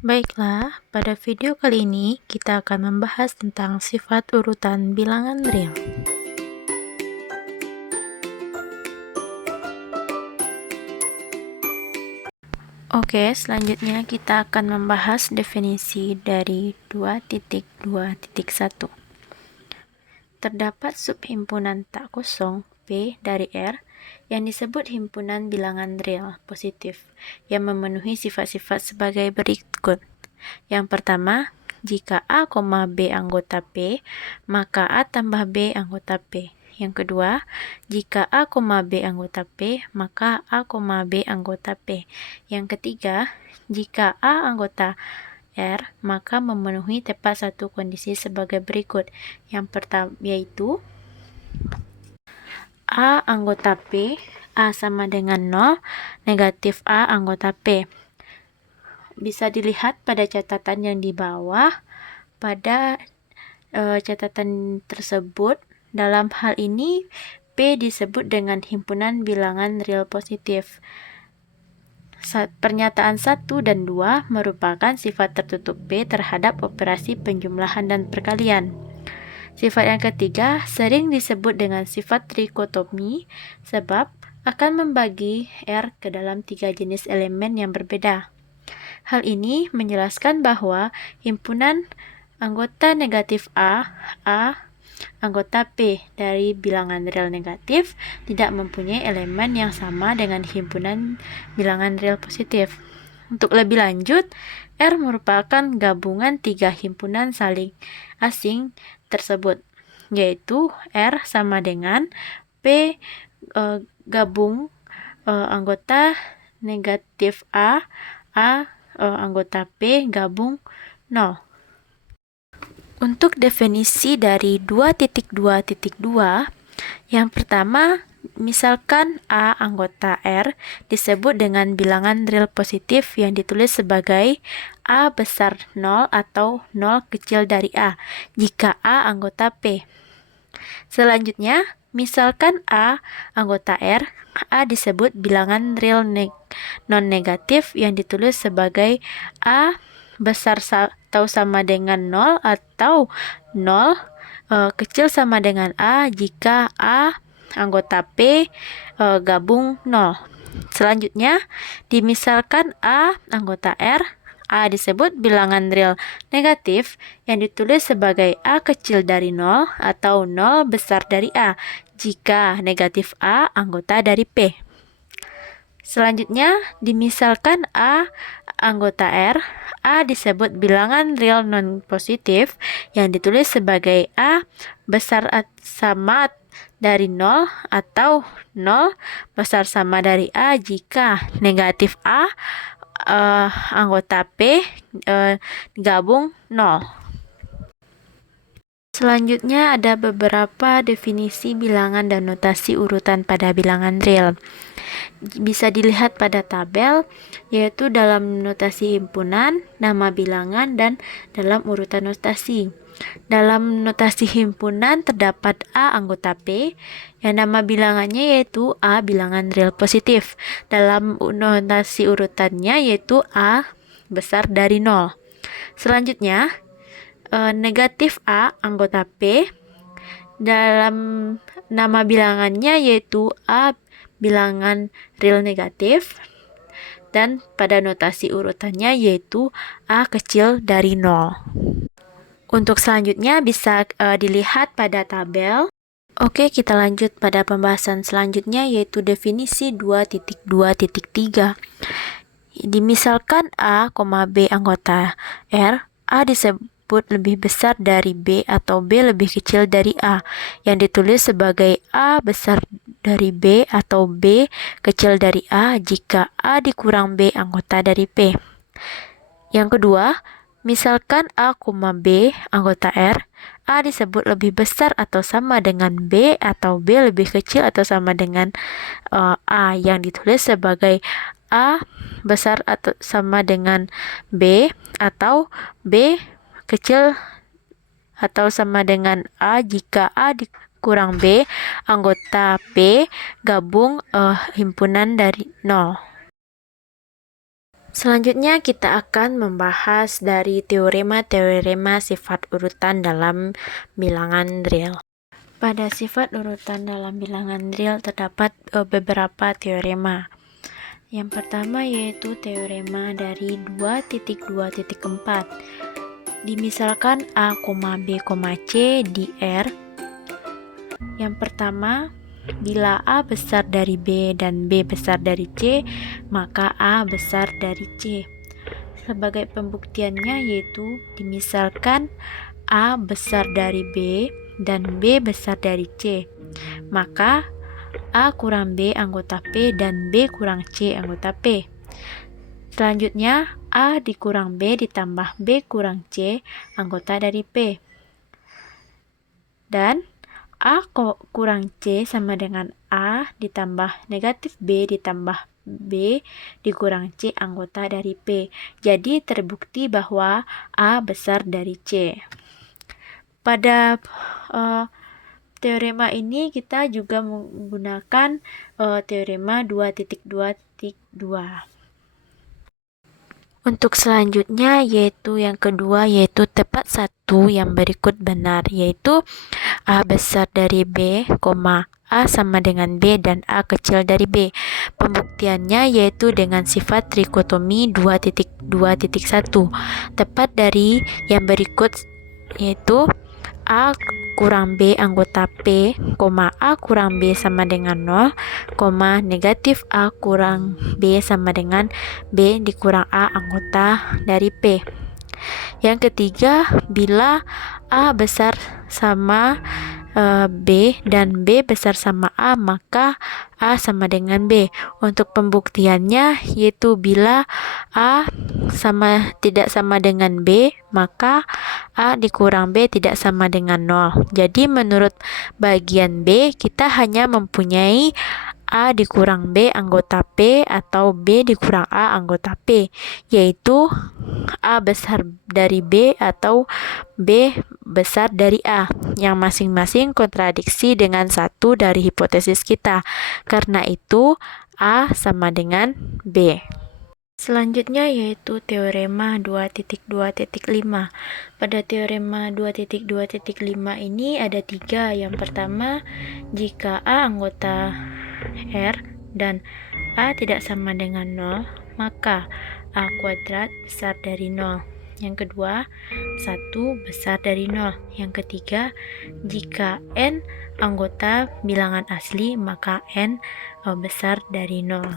Baiklah, pada video kali ini kita akan membahas tentang sifat urutan bilangan real. Oke, selanjutnya kita akan membahas definisi dari 2.2.1. Terdapat subhimpunan tak kosong P dari R yang disebut himpunan bilangan real positif yang memenuhi sifat-sifat sebagai berikut. Yang pertama, jika A, B anggota P, maka A tambah B anggota P. Yang kedua, jika A, B anggota P, maka A, B anggota P. Yang ketiga, jika A anggota R, maka memenuhi tepat satu kondisi sebagai berikut. Yang pertama yaitu A anggota P, A sama dengan 0, negatif A anggota P. Bisa dilihat pada catatan yang di bawah. Pada catatan tersebut, dalam hal ini P disebut dengan himpunan bilangan real positif. Pernyataan 1 dan 2 merupakan sifat tertutup P terhadap operasi penjumlahan dan perkalian. Sifat yang ketiga sering disebut dengan sifat trikotomi sebab akan membagi R ke dalam 3 jenis elemen yang berbeda. Hal ini menjelaskan bahwa himpunan anggota negatif A anggota P dari bilangan real negatif tidak mempunyai elemen yang sama dengan himpunan bilangan real positif. Untuk lebih lanjut, R merupakan gabungan 3 himpunan saling asing tersebut, yaitu R sama dengan P gabung anggota negatif A anggota P gabung 0. Untuk definisi dari 2.2.2, yang pertama, misalkan A anggota R disebut dengan bilangan real positif yang ditulis sebagai A besar 0 atau 0 kecil dari A jika A anggota P. Selanjutnya, misalkan A anggota R, A disebut bilangan real non-negatif yang ditulis sebagai A besar atau sama dengan 0 atau 0 kecil sama dengan A jika A anggota P gabung 0. Selanjutnya, dimisalkan A anggota R, A disebut bilangan real negatif yang ditulis sebagai A kecil dari 0 atau 0 besar dari A jika negatif A anggota dari P. Selanjutnya, dimisalkan A anggota R, A disebut bilangan real non-positif yang ditulis sebagai A besar sama dari 0 atau 0 besar sama dari A jika negatif A anggota P gabung 0. Selanjutnya ada beberapa definisi bilangan dan notasi urutan pada bilangan real. Bisa dilihat pada tabel, yaitu dalam notasi himpunan, nama bilangan, dan dalam urutan notasi. Dalam notasi himpunan terdapat A anggota P, yang nama bilangannya yaitu A bilangan real positif. Dalam notasi urutannya yaitu A besar dari 0. Selanjutnya, negatif A anggota P, dalam nama bilangannya yaitu A bilangan real negatif, dan pada notasi urutannya yaitu A kecil dari 0. Untuk selanjutnya bisa dilihat pada tabel. Oke, kita lanjut pada pembahasan selanjutnya yaitu definisi 2.2.3. Dimisalkan A, B anggota R, A disebut lebih besar dari B atau B lebih kecil dari A, yang ditulis sebagai A besar dari B atau B kecil dari A jika A dikurang B anggota dari P. Yang kedua, misalkan A, B anggota R, A disebut lebih besar atau sama dengan B atau B lebih kecil atau sama dengan A, yang ditulis sebagai A besar atau sama dengan B atau B kecil atau sama dengan A jika A dikurang B anggota P gabung himpunan dari 0. Selanjutnya kita akan membahas dari teorema-teorema sifat urutan dalam bilangan real. Pada sifat urutan dalam bilangan real terdapat beberapa teorema. Yang pertama yaitu teorema dari 2.2.4. Dimisalkan A, B, C di R. Yang pertama, bila A besar dari B dan B besar dari C, maka A besar dari C. Sebagai pembuktiannya yaitu dimisalkan A besar dari B dan B besar dari C, maka A kurang B anggota P dan B kurang C anggota P. Selanjutnya, A dikurang B ditambah B kurang C anggota dari P. Dan A kurang C sama dengan A ditambah negatif B ditambah B dikurang C anggota dari P. Jadi terbukti bahwa A besar dari C. Pada teorema ini kita juga menggunakan teorema 2.2.2. Untuk selanjutnya yaitu yang kedua yaitu tepat satu yang berikut benar, yaitu A besar dari B, A sama dengan B dan A kecil dari B. Pembuktiannya yaitu dengan sifat trikotomi 2.2.1. Tepat dari yang berikut yaitu A kurang B anggota P, A kurang B sama dengan 0, negatif A kurang B sama dengan B dikurang A anggota dari P. Yang ketiga, bila A besar sama B dan B besar sama A, maka A sama dengan B. Untuk pembuktiannya yaitu bila A tidak sama dengan B, maka A dikurang B tidak sama dengan 0. Jadi menurut bagian B, kita hanya mempunyai A dikurang B anggota P atau B dikurang A anggota P, yaitu A besar dari B atau B besar dari A, yang masing-masing kontradiksi dengan satu dari hipotesis kita. Karena itu A sama dengan B. Selanjutnya yaitu teorema 2.2.5. Pada teorema 2.2.5 ini ada 3. Yang pertama, jika A anggota R dan A tidak sama dengan 0, maka A kuadrat besar dari 0. Yang kedua, 1 besar dari 0. Yang ketiga, jika N anggota bilangan asli, maka N besar dari 0.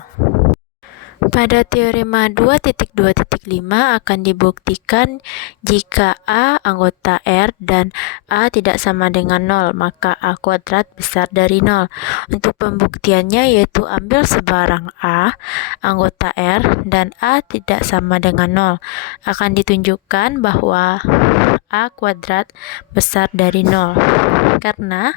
Pada teorema 2.2.5 akan dibuktikan jika A anggota R dan A tidak sama dengan 0, maka A kuadrat besar dari 0. Untuk pembuktiannya yaitu ambil sebarang A anggota R dan A tidak sama dengan 0. Akan ditunjukkan bahwa A kuadrat besar dari 0. Karena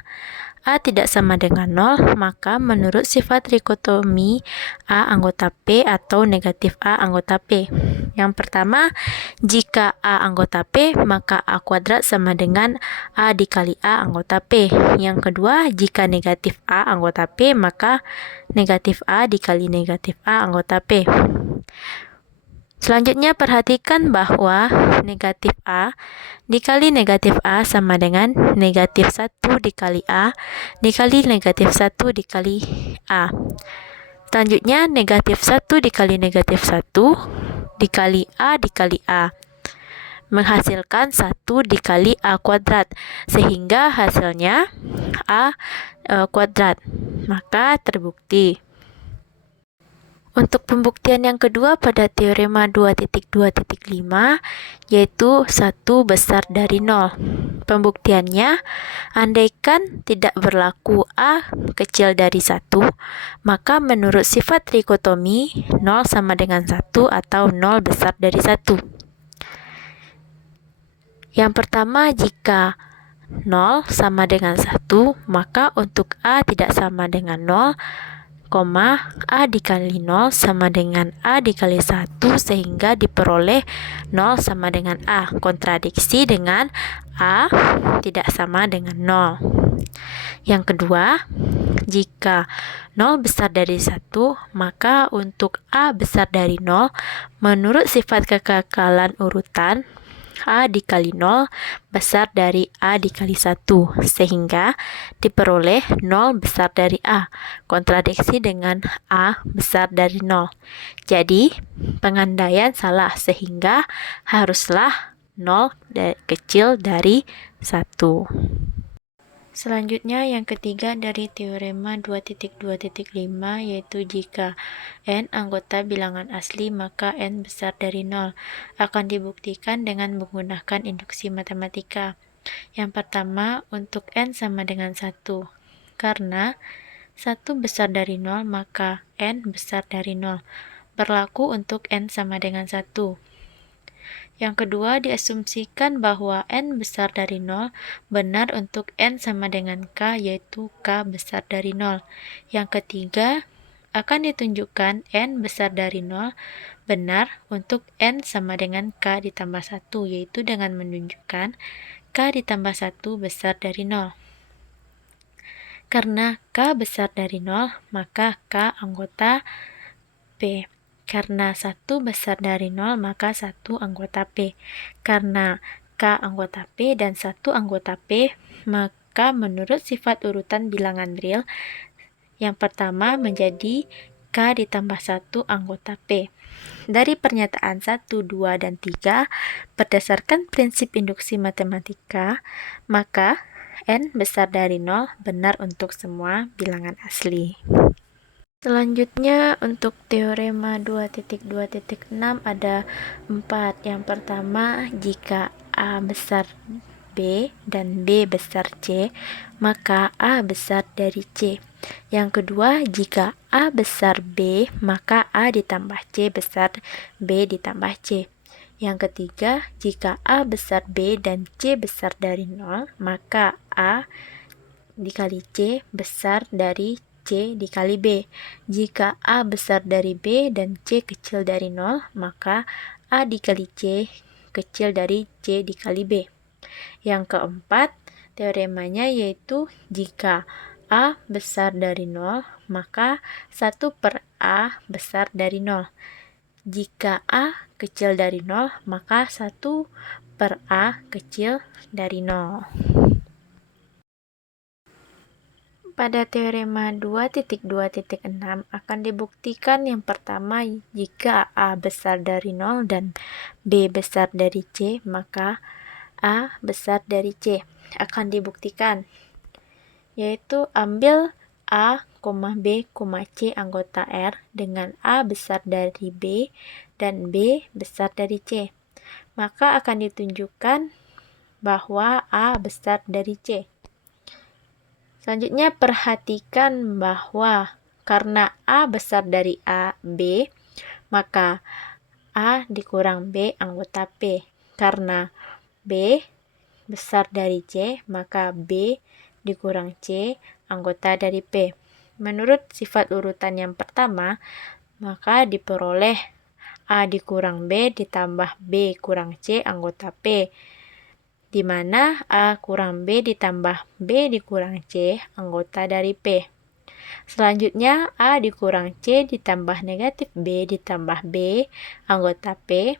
A tidak sama dengan 0, maka menurut sifat trikotomi A anggota P atau negatif A anggota P. Yang pertama, jika A anggota P, maka A kuadrat sama dengan A dikali A anggota P. Yang kedua, jika negatif A anggota P, maka negatif A dikali negatif A anggota P. Selanjutnya perhatikan bahwa negatif A dikali negatif A sama dengan negatif 1 dikali A dikali negatif 1 dikali A. Selanjutnya negatif 1 dikali negatif 1 dikali A dikali A menghasilkan 1 dikali A kuadrat, sehingga hasilnya A kuadrat. Maka terbukti. Untuk pembuktian yang kedua pada teorema 2.2.5 yaitu 1 besar dari 0. Pembuktiannya, andaikan tidak berlaku A kecil dari 1, maka menurut sifat trikotomi 0 sama dengan 1 atau 0 besar dari 1. Yang pertama, jika 0 sama dengan 1, maka untuk A tidak sama dengan 0, A dikali 0 sama dengan A dikali 1, sehingga diperoleh 0 sama dengan A, kontradiksi dengan A tidak sama dengan 0. Yang kedua, jika 0 besar dari 1, maka untuk A besar dari 0, menurut sifat kekekalan urutan, A dikali 0 besar dari A dikali 1, sehingga diperoleh 0 besar dari A, kontradiksi dengan A besar dari 0. Jadi, pengandaian salah, sehingga haruslah 0 kecil dari 1. Selanjutnya yang ketiga dari teorema 2.2.5, yaitu jika n anggota bilangan asli maka n besar dari 0, akan dibuktikan dengan menggunakan induksi matematika. Yang pertama, untuk n sama dengan 1. Karena 1 besar dari 0 maka n besar dari 0. Berlaku untuk n sama dengan 1. Yang kedua, diasumsikan bahwa n besar dari 0 benar untuk n sama dengan k, yaitu k besar dari 0. Yang ketiga, akan ditunjukkan n besar dari 0 benar untuk n sama dengan k ditambah 1, yaitu dengan menunjukkan k ditambah 1 besar dari 0. Karena k besar dari 0, maka k anggota P. Karena 1 besar dari 0, maka 1 anggota P. Karena K anggota P dan 1 anggota P, maka menurut sifat urutan bilangan real, yang pertama menjadi K ditambah 1 anggota P. Dari pernyataan 1, 2, dan 3, berdasarkan prinsip induksi matematika, maka N besar dari 0 benar untuk semua bilangan asli. Selanjutnya untuk teorema 2.2.6 ada 4. Yang pertama, jika A besar B dan B besar C, maka A besar dari C. Yang kedua, jika A besar B, maka A ditambah C besar B ditambah C. Yang ketiga, jika A besar B dan C besar dari 0, maka A dikali C besar dari C dikali B. Jika A besar dari B dan C kecil dari 0, maka A dikali C kecil dari C dikali B. Yang keempat, teoremanya yaitu jika A besar dari 0, maka 1 per A besar dari 0. Jika A kecil dari 0, maka 1 per A kecil dari 0. Pada teorema 2.2.6 akan dibuktikan yang pertama, jika A besar dari 0 dan B besar dari C, maka A besar dari C. Akan dibuktikan, yaitu ambil A, B, C anggota R dengan A besar dari B dan B besar dari C. Maka akan ditunjukkan bahwa A besar dari C. Selanjutnya, perhatikan bahwa karena A besar dari B, maka A dikurang B anggota P. Karena B besar dari C, maka B dikurang C anggota dari P. Menurut sifat urutan yang pertama, maka diperoleh A dikurang B ditambah B kurang C anggota P, di mana A kurang B ditambah B dikurang C anggota dari P. Selanjutnya, A dikurang C ditambah negatif B ditambah B anggota P.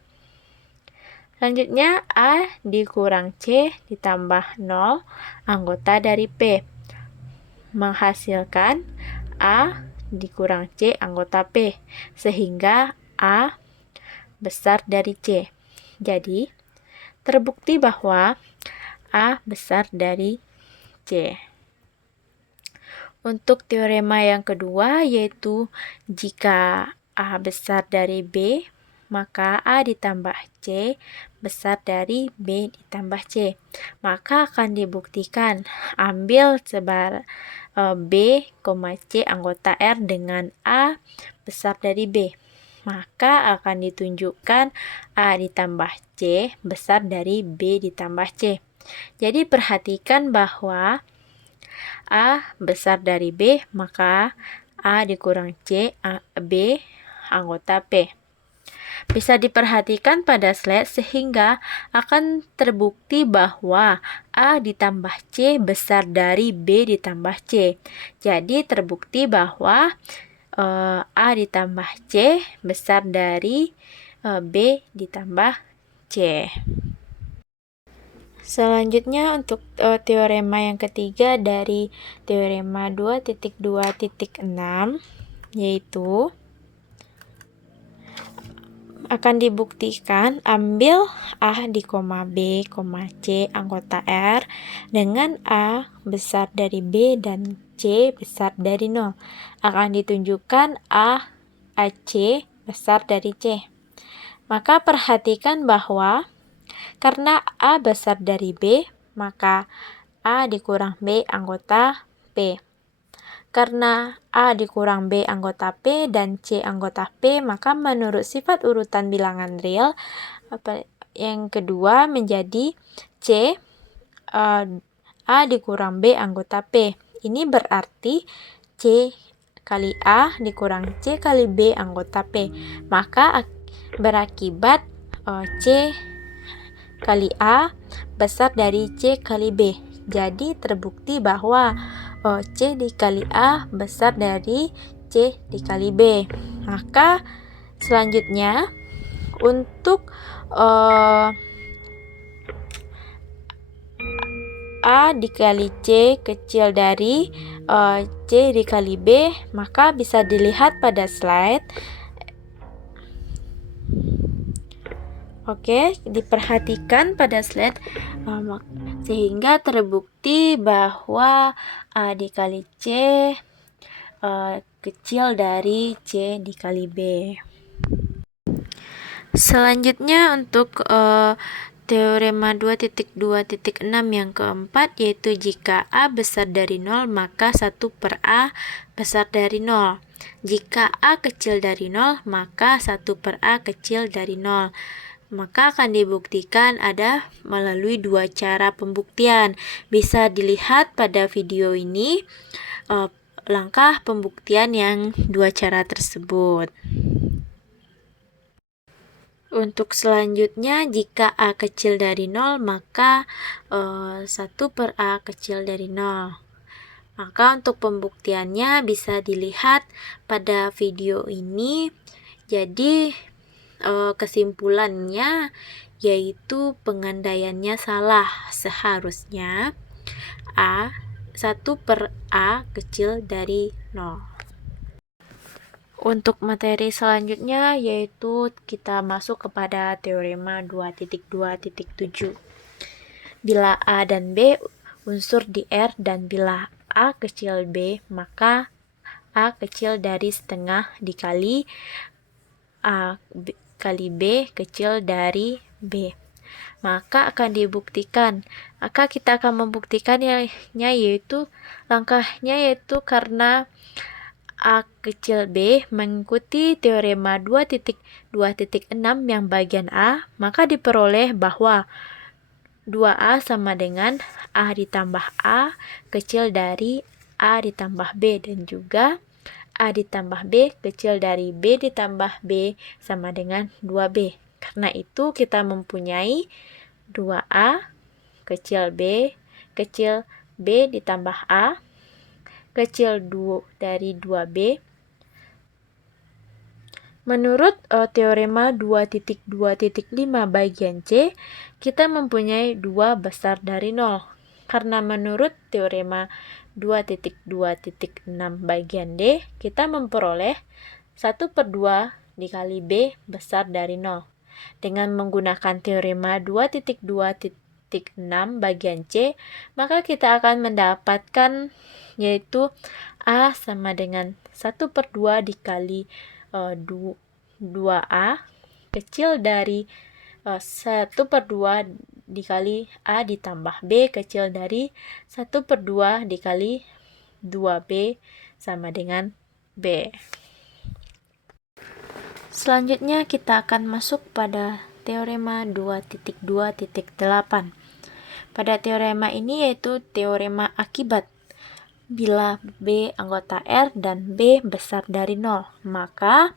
Selanjutnya, A dikurang C ditambah 0 anggota dari P, menghasilkan A dikurang C anggota P, sehingga A besar dari C. Jadi, terbukti bahwa A besar dari C. Untuk teorema yang kedua, yaitu jika A besar dari B, maka A ditambah C besar dari B ditambah C. Maka akan dibuktikan, ambil sebar B, C anggota R dengan A besar dari B. Maka akan ditunjukkan A ditambah C besar dari B ditambah C. Jadi perhatikan bahwa A besar dari B, maka A dikurang C B anggota P. Bisa diperhatikan pada slide sehingga akan terbukti bahwa A ditambah C besar dari B ditambah C. Jadi terbukti bahwa A ditambah C besar dari B ditambah C. Selanjutnya untuk teorema yang ketiga dari teorema 2.2.6 yaitu akan dibuktikan ambil A di koma B, C anggota R dengan A besar dari B dan C besar dari 0. Akan ditunjukkan AC besar dari C. Maka perhatikan bahwa karena A besar dari B, maka A dikurang B anggota P. Karena A dikurang B anggota P dan C anggota P, maka menurut sifat urutan bilangan real, yang kedua menjadi C A dikurang B anggota P. Ini berarti C kali A dikurang C kali B anggota P. Maka berakibat C kali A besar dari C kali B. Jadi terbukti bahwa C dikali A besar dari C dikali B. Maka selanjutnya untuk A dikali C kecil dari C dikali B, maka bisa dilihat pada slide. Oke, diperhatikan pada slide sehingga terbukti bahwa A dikali C kecil dari C dikali B. Selanjutnya untuk teorema 2.2.6 yang keempat, yaitu jika A besar dari 0 maka 1 per A besar dari 0. Jika A kecil dari 0 maka 1 per A kecil dari 0. Maka akan dibuktikan ada melalui dua cara pembuktian. Bisa dilihat pada video ini langkah pembuktian yang dua cara tersebut. Untuk selanjutnya, jika A kecil dari 0 maka 1 per A kecil dari 0. Maka untuk pembuktiannya bisa dilihat pada video ini. Jadi kesimpulannya yaitu pengandaiannya salah. Seharusnya 1 per A kecil dari 0. Untuk materi selanjutnya yaitu kita masuk kepada teorema 2.2.7. Bila A dan B unsur di R dan bila A kecil B, maka A kecil dari setengah dikali A kali B kecil dari B. Maka akan dibuktikan. Maka kita akan membuktikannya yaitu langkahnya yaitu karena A kecil B mengikuti teorema 2.2.6 yang bagian A, maka diperoleh bahwa 2A sama dengan A ditambah A kecil dari A ditambah B, dan juga A ditambah B kecil dari B ditambah B sama dengan 2B. Karena itu kita mempunyai 2A kecil B ditambah A kecil dari 2B. Menurut teorema 2.2.5 bagian C, kita mempunyai 2 besar dari 0. Karena menurut teorema 2.2.6 bagian D, kita memperoleh 1 per 2 dikali B besar dari 0. Dengan menggunakan teorema 2.2.6 bagian C, maka kita akan mendapatkan yaitu A sama dengan 1 per 2 dikali 2A kecil dari 1 per 2 dikali A ditambah B kecil dari 1 per 2 dikali 2B sama dengan B. Selanjutnya kita akan masuk pada teorema 2.2.8. Pada teorema ini yaitu teorema akibat. Bila B anggota R dan B besar dari 0, maka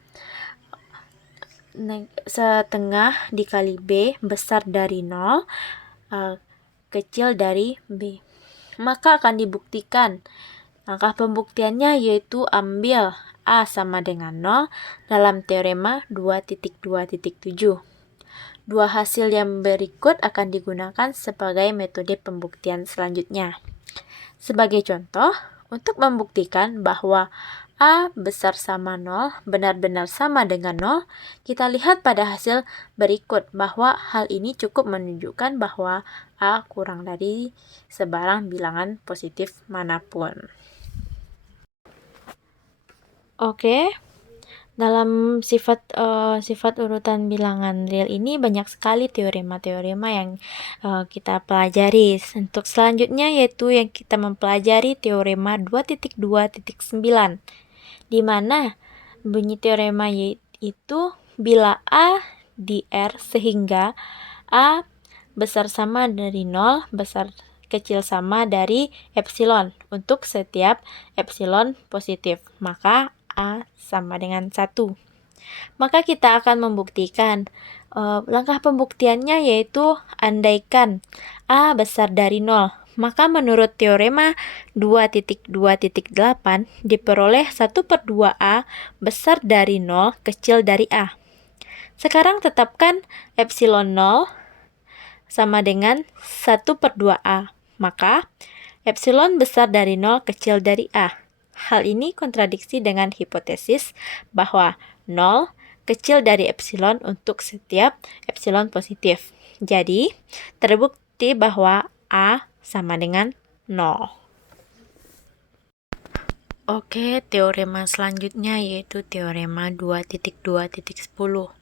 setengah dikali B besar dari 0, kecil dari B. Maka akan dibuktikan. Langkah pembuktiannya yaitu ambil A sama dengan 0 dalam teorema 2.2.7. Dua hasil yang berikut akan digunakan sebagai metode pembuktian selanjutnya. Sebagai contoh, untuk membuktikan bahwa A besar sama 0 benar-benar sama dengan 0, kita lihat pada hasil berikut bahwa hal ini cukup menunjukkan bahwa A kurang dari sebarang bilangan positif manapun. Oke, dalam sifat urutan bilangan real ini banyak sekali teorema-teorema yang kita pelajari. Untuk selanjutnya yaitu yang kita mempelajari teorema 2.2.9, di mana bunyi teorema yaitu bila A di R sehingga A besar sama dari 0, besar kecil sama dari epsilon untuk setiap epsilon positif, maka A sama dengan 1. Maka kita akan membuktikan. Langkah pembuktiannya yaitu andaikan A besar dari 0, maka menurut teorema 2.2.8 diperoleh 1/2A besar dari 0 kecil dari A. Sekarang tetapkan epsilon 0 sama dengan 1/2A, maka epsilon besar dari 0 kecil dari A. Hal ini kontradiksi dengan hipotesis bahwa 0 kecil dari epsilon untuk setiap epsilon positif. Jadi, terbukti bahwa A sama dengan 0. Oke, teorema selanjutnya yaitu teorema 2.2.10.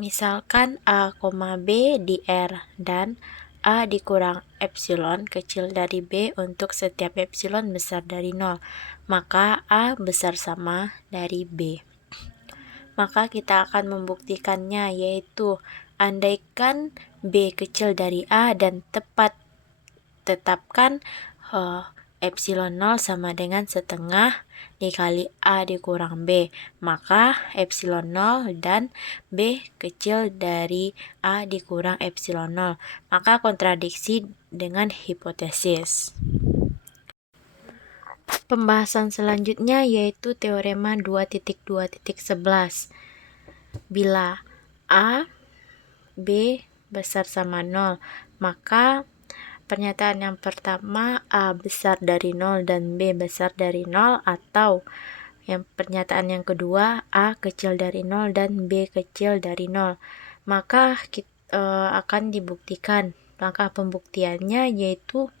Misalkan A, B di R dan A dikurang epsilon kecil dari B untuk setiap epsilon besar dari 0, maka A besar sama dari B. Maka kita akan membuktikannya yaitu andaikan B kecil dari A dan tetapkan epsilon 0 sama dengan setengah dikali A dikurang B, maka epsilon 0 dan B kecil dari A dikurang epsilon 0, maka kontradiksi dengan hipotesis. Pembahasan selanjutnya yaitu teorema 2.2.11. Bila A, B besar sama 0, maka pernyataan yang pertama A besar dari 0 dan B besar dari 0, atau pernyataan yang kedua A kecil dari 0 dan B kecil dari 0, maka akan dibuktikan. Langkah pembuktiannya yaitu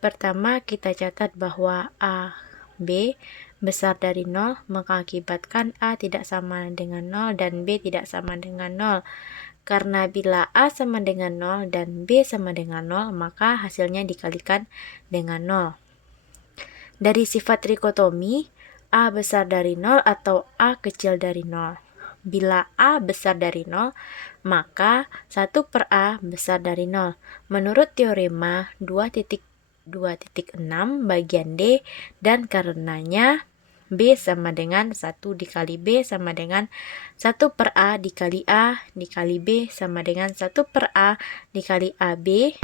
pertama kita catat bahwa A, B besar dari 0 mengakibatkan A tidak sama dengan 0 dan B tidak sama dengan 0. Karena bila A sama dengan 0 dan B sama dengan 0, maka hasilnya dikalikan dengan 0. Dari sifat trikotomi, A besar dari 0 atau A kecil dari 0. Bila A besar dari 0, maka 1/A besar dari 0. Menurut teorema 2.2.6 bagian D, dan karenanya B sama dengan 1 dikali B sama dengan 1/A dikali A dikali B sama dengan 1/A dikali AB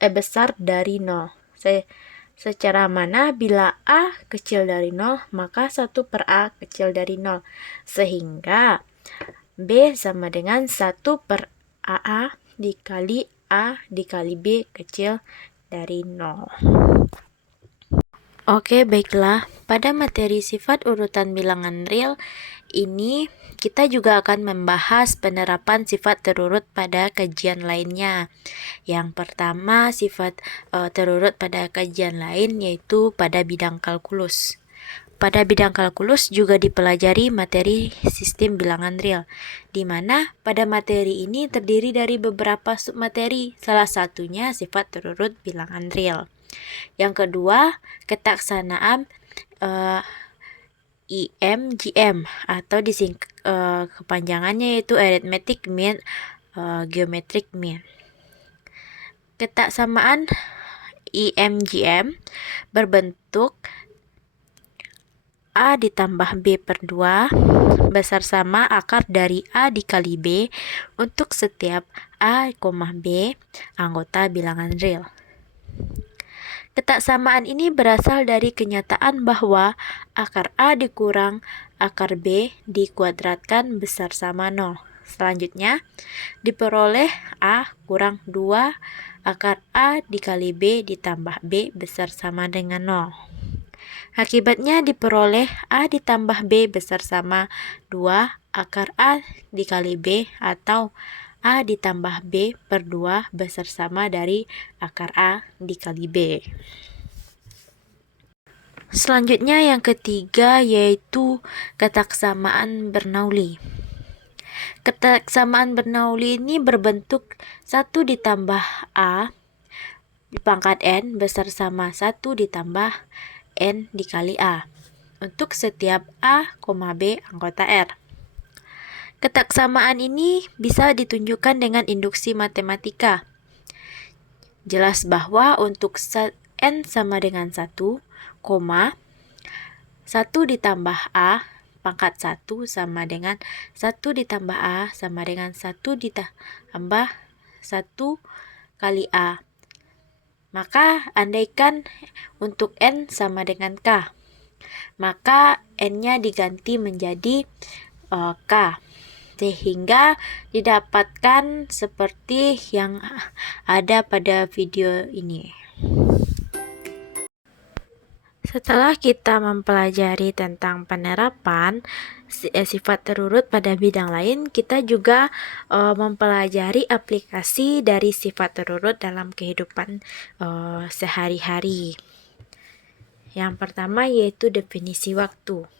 besar dari 0. Secara mana bila A kecil dari 0, maka 1/A kecil dari 0. Sehingga B sama dengan 1/A dikali A dikali B kecil dari 0. Oke, baiklah. Pada materi sifat urutan bilangan real ini, kita juga akan membahas penerapan sifat terurut pada kajian lainnya. Yang pertama, sifat terurut pada kajian lain yaitu pada bidang kalkulus. Pada bidang kalkulus juga dipelajari materi sistem bilangan real, di mana pada materi ini terdiri dari beberapa submateri, salah satunya sifat terurut bilangan real. Yang kedua, ketaksanaan IMGM atau kepanjangannya yaitu arithmetic mean, geometric mean. Ketaksamaan IMGM berbentuk A ditambah B per 2 besar sama akar dari A dikali B untuk setiap A, B anggota bilangan real. Ketaksamaan ini berasal dari kenyataan bahwa akar A dikurang akar B dikuadratkan besar sama 0. Selanjutnya, diperoleh A kurang 2 akar A dikali B ditambah B besar sama dengan 0. Akibatnya diperoleh A ditambah B besar sama 2 akar A dikali B atau A ditambah B per 2 besar sama dari akar A dikali B. Selanjutnya yang ketiga yaitu ketaksamaan Bernoulli. Ketaksamaan Bernoulli ini berbentuk 1 ditambah A pangkat N besar sama 1 ditambah N dikali A untuk setiap A, B anggota R. Ketaksamaan ini bisa ditunjukkan dengan induksi matematika. Jelas bahwa untuk N sama dengan 1, 1 ditambah A pangkat 1 sama dengan 1 ditambah A sama dengan 1 ditambah 1 kali A. Maka andaikan untuk N sama dengan K, maka N-nya diganti menjadi K, sehingga didapatkan seperti yang ada pada video ini. Setelah kita mempelajari tentang penerapan sifat terurut pada bidang lain, kita juga mempelajari aplikasi dari sifat terurut dalam kehidupan sehari-hari. Yang pertama yaitu definisi waktu.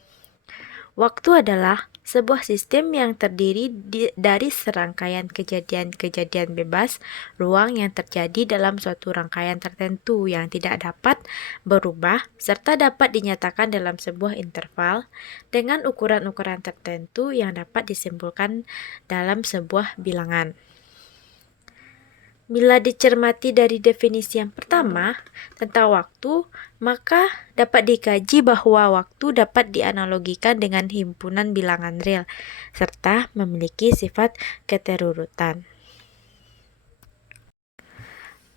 Waktu adalah sebuah sistem yang terdiri dari serangkaian kejadian-kejadian bebas ruang yang terjadi dalam suatu rangkaian tertentu yang tidak dapat berubah serta dapat dinyatakan dalam sebuah interval dengan ukuran-ukuran tertentu yang dapat disimpulkan dalam sebuah bilangan. Bila dicermati dari definisi yang pertama tentang waktu, maka dapat dikaji bahwa waktu dapat dianalogikan dengan himpunan bilangan real, serta memiliki sifat keterurutan.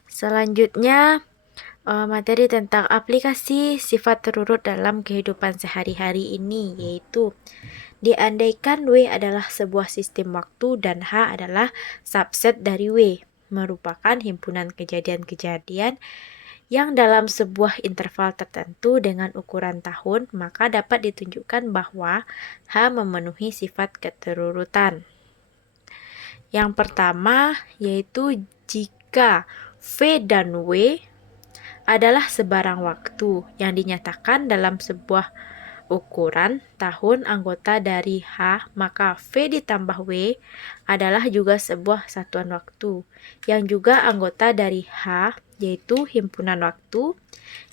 Selanjutnya, materi tentang aplikasi sifat terurut dalam kehidupan sehari-hari ini, yaitu diandaikan W adalah sebuah sistem waktu dan H adalah subset dari W, merupakan himpunan kejadian-kejadian yang dalam sebuah interval tertentu dengan ukuran tahun, maka dapat ditunjukkan bahwa H memenuhi sifat keterurutan. Yang pertama yaitu jika V dan W adalah sebarang waktu yang dinyatakan dalam sebuah ukuran tahun anggota dari H, maka V ditambah W adalah juga sebuah satuan waktu yang juga anggota dari H, yaitu himpunan waktu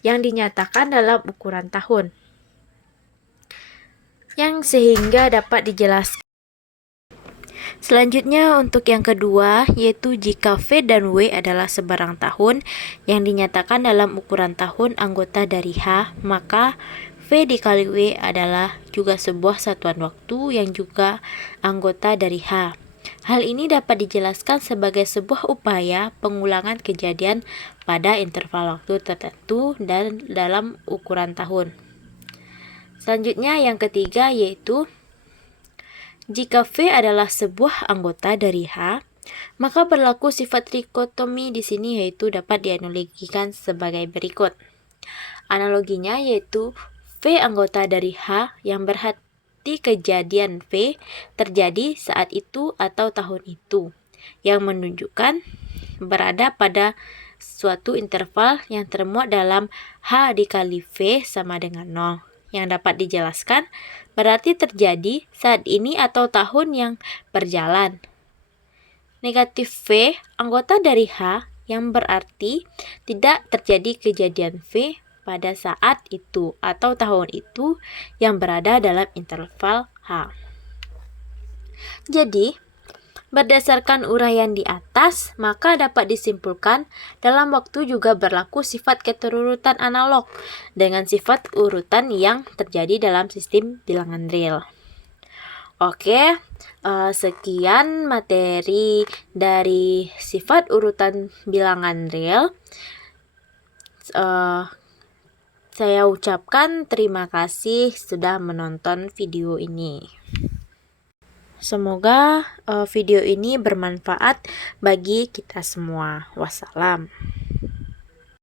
yang dinyatakan dalam ukuran tahun, yang sehingga dapat dijelaskan. Selanjutnya untuk yang kedua yaitu jika V dan W adalah sebarang tahun yang dinyatakan dalam ukuran tahun anggota dari H, maka V dikali W adalah juga sebuah satuan waktu yang juga anggota dari H. Hal ini dapat dijelaskan sebagai sebuah upaya pengulangan kejadian pada interval waktu tertentu dan dalam ukuran tahun. Selanjutnya yang ketiga yaitu jika V adalah sebuah anggota dari H, maka berlaku sifat trikotomi di sini yaitu dapat dianalogikan sebagai berikut. Analoginya yaitu V anggota dari H yang berarti kejadian V terjadi saat itu atau tahun itu, yang menunjukkan berada pada suatu interval yang termuat dalam H dikali V sama dengan 0, yang dapat dijelaskan berarti terjadi saat ini atau tahun yang berjalan. Negatif V anggota dari H yang berarti tidak terjadi kejadian V pada saat itu atau tahun itu yang berada dalam interval H. Jadi, Berdasarkan uraian di atas, maka dapat disimpulkan dalam waktu juga berlaku sifat keterurutan analog dengan sifat urutan yang terjadi dalam sistem bilangan real. Oke, sekian materi dari sifat urutan bilangan real. Saya ucapkan terima kasih sudah menonton video ini. Semoga video ini bermanfaat bagi kita semua. Wassalam.